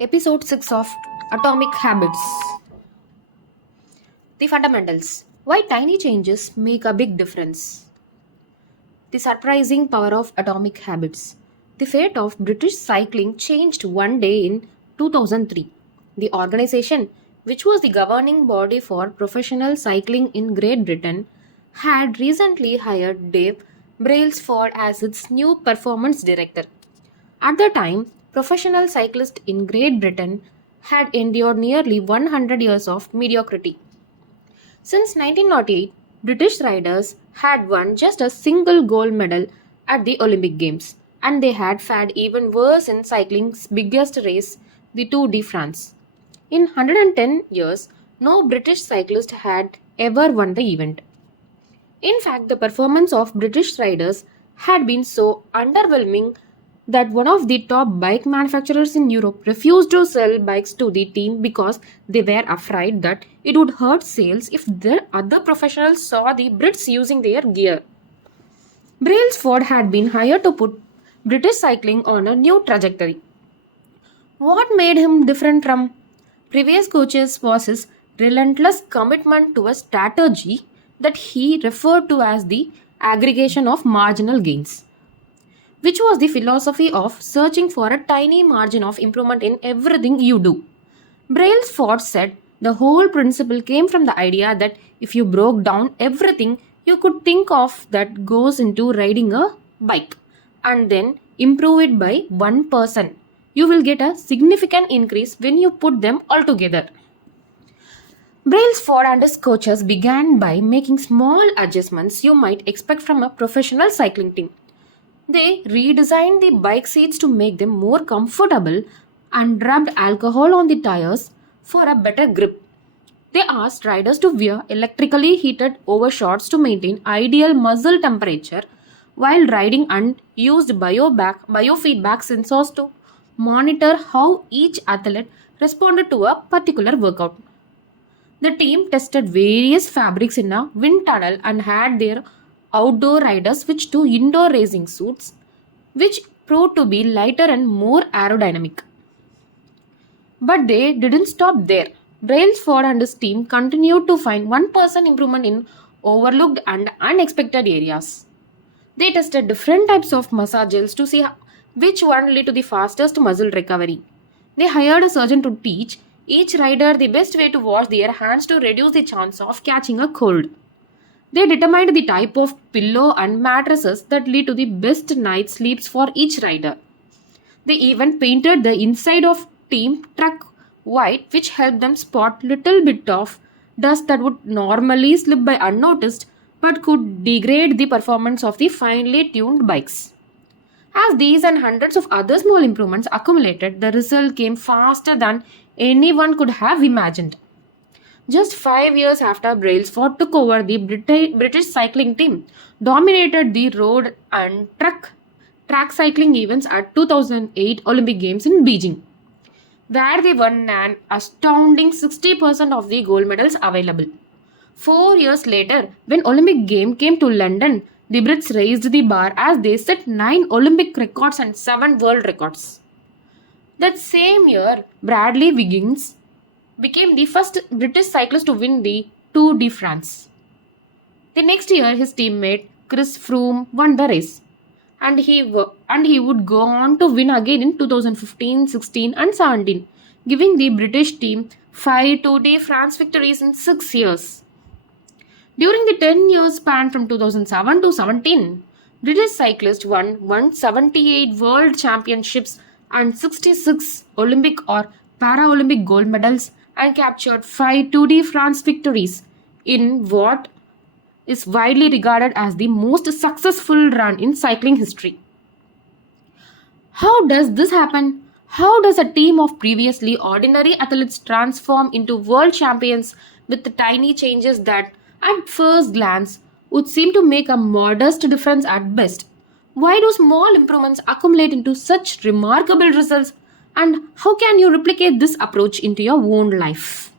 Episode 6 of Atomic Habits. The fundamentals. Why tiny changes make a big difference. The surprising power of atomic habits. The fate of British cycling changed one day in 2003. The organization, which was the governing body for professional cycling in Great Britain, had recently hired Dave Brailsford as its new performance director. At the time, professional cyclists in Great Britain had endured nearly 100 years of mediocrity. Since 1908, British riders had won just a single gold medal at the Olympic Games, and they had fared even worse in cycling's biggest race, the Tour de France. In 110 years, no British cyclist had ever won the event. In fact, the performance of British riders had been so underwhelming that one of the top bike manufacturers in Europe refused to sell bikes to the team because they were afraid that it would hurt sales if the other professionals saw the Brits using their gear. Brailsford had been hired to put British cycling on a new trajectory. What made him different from previous coaches was his relentless commitment to a strategy that he referred to as the aggregation of marginal gains, which was the philosophy of searching for a tiny margin of improvement in everything you do. Brailsford said the whole principle came from the idea that if you broke down everything you could think of that goes into riding a bike and then improve it by 1%, you will get a significant increase when you put them all together. Brailsford and his coaches began by making small adjustments you might expect from a professional cycling team. They redesigned the bike seats to make them more comfortable and rubbed alcohol on the tires for a better grip. They asked riders to wear electrically heated overshorts to maintain ideal muscle temperature while riding and used biofeedback sensors to monitor how each athlete responded to a particular workout. The team tested various fabrics in a wind tunnel and had their outdoor riders switched to indoor racing suits, which proved to be lighter and more aerodynamic. But they didn't stop there. Brailsford and his team continued to find 1% improvement in overlooked and unexpected areas. They tested different types of massage gels to see which one led to the fastest muscle recovery. They hired a surgeon to teach each rider the best way to wash their hands to reduce the chance of catching a cold. They determined the type of pillow and mattresses that lead to the best night's sleeps for each rider. They even painted the inside of team truck white, which helped them spot little bit of dust that would normally slip by unnoticed but could degrade the performance of the finely tuned bikes. As these and hundreds of other small improvements accumulated, the result came faster than anyone could have imagined. Just 5 years after Brailsford took over, the British cycling team dominated the road and track cycling events at 2008 Olympic Games in Beijing, where they won an astounding 60% of the gold medals available. 4 years later, when Olympic Game came to London, the Brits raised the bar as they set 9 Olympic records and 7 world records. That same year, Bradley Wiggins became the first British cyclist to win the Tour de France. The next year, his teammate Chris Froome won the race, and he would go on to win again in 2015, 16 and 17, giving the British team 5 Tour de France victories in 6 years. During the 10-year span from 2007 to 17, British cyclists won 178 world championships and 66 Olympic or Paralympic gold medals and captured 5 Tour de France victories in what is widely regarded as the most successful run in cycling history. How does this happen? How does a team of previously ordinary athletes transform into world champions with the tiny changes that, at first glance, would seem to make a modest difference at best? Why do small improvements accumulate into such remarkable results? And how can you replicate this approach into your own life?